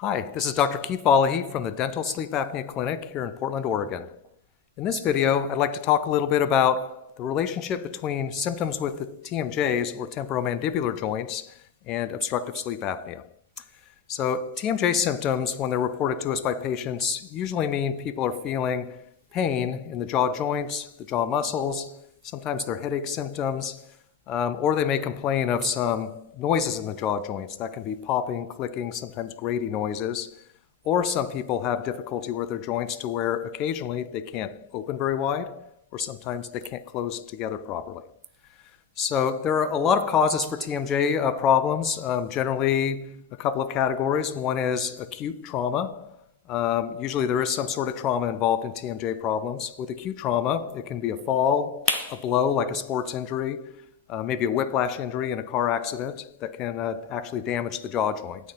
Hi, this is Dr. Keith Valachi from the Dental Sleep Apnea Clinic here in Portland, Oregon. In this video, I'd like to talk a little bit about the relationship between symptoms with the TMJs or temporomandibular joints and obstructive sleep apnea. So TMJ symptoms, when they're reported to us by patients, usually mean people are feeling pain in the jaw joints, the jaw muscles, sometimes they're headache symptoms, or they may complain of some noises in the jaw joints. That can be popping, clicking, sometimes grating noises. Or some people have difficulty with their joints to where occasionally they can't open very wide, or sometimes they can't close together properly. So there are a lot of causes for TMJ problems, generally a couple of categories. One is acute trauma. Usually there is some sort of trauma involved in TMJ problems. With acute trauma, it can be a fall, a blow like a sports injury, maybe a whiplash injury in a car accident that can actually damage the jaw joint.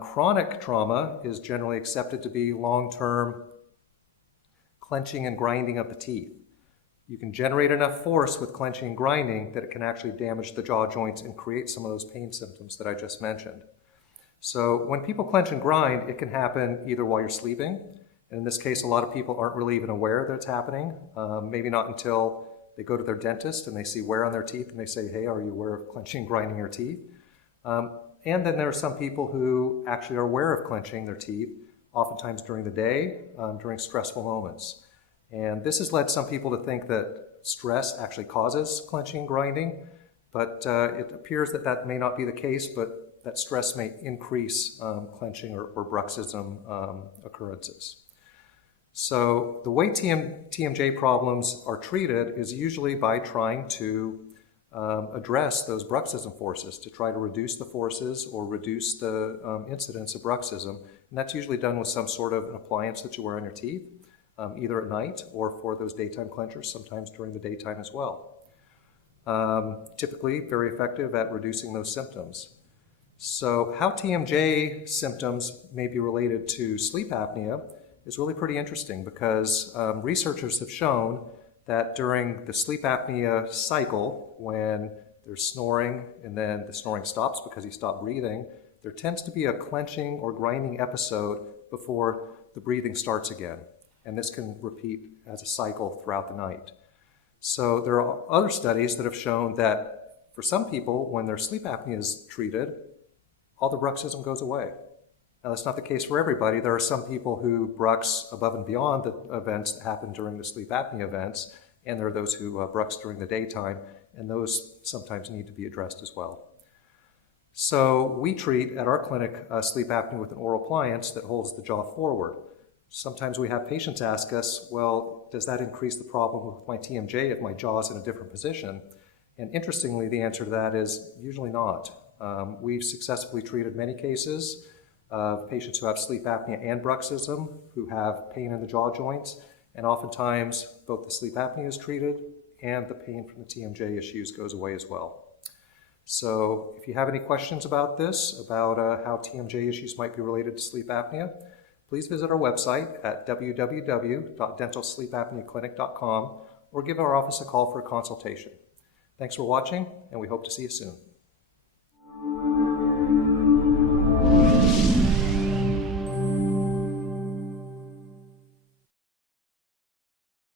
Chronic trauma is generally accepted to be long-term clenching and grinding of the teeth. You can generate enough force with clenching and grinding that it can actually damage the jaw joints and create some of those pain symptoms that I just mentioned. So when people clench and grind, it can happen either while you're sleeping, and in this case a lot of people aren't really even aware that it's happening, maybe not until they go to their dentist and they see wear on their teeth and they say, hey, are you aware of clenching and grinding your teeth? And then there are some people who actually are aware of clenching their teeth, oftentimes during the day, during stressful moments. And this has led some people to think that stress actually causes clenching and grinding, but it appears that that may not be the case, but that stress may increase clenching or bruxism occurrences. So the way TMJ problems are treated is usually by trying to address those bruxism forces, to try to reduce the forces or reduce the incidence of bruxism. And that's usually done with some sort of an appliance that you wear on your teeth, either at night or for those daytime clenchers, sometimes during the daytime as well. Typically very effective at reducing those symptoms. So how TMJ symptoms may be related to sleep apnea is really pretty interesting because researchers have shown that during the sleep apnea cycle, when there's snoring and then the snoring stops because you stop breathing, there tends to be a clenching or grinding episode before the breathing starts again. And this can repeat as a cycle throughout the night. So there are other studies that have shown that for some people, when their sleep apnea is treated, all the bruxism goes away. Now, that's not the case for everybody. There are some people who brux above and beyond the events that happen during the sleep apnea events, and there are those who brux during the daytime, and those sometimes need to be addressed as well. So we treat at our clinic sleep apnea with an oral appliance that holds the jaw forward. Sometimes we have patients ask us, well, does that increase the problem with my TMJ if my jaw is in a different position? And interestingly, the answer to that is usually not. We've successfully treated many cases of patients who have sleep apnea and bruxism, who have pain in the jaw joints, and oftentimes both the sleep apnea is treated and the pain from the TMJ issues goes away as well. So if you have any questions about this, about how TMJ issues might be related to sleep apnea, please visit our website at www.dentalsleepapneaclinic.com or give our office a call for a consultation. Thanks for watching, and we hope to see you soon.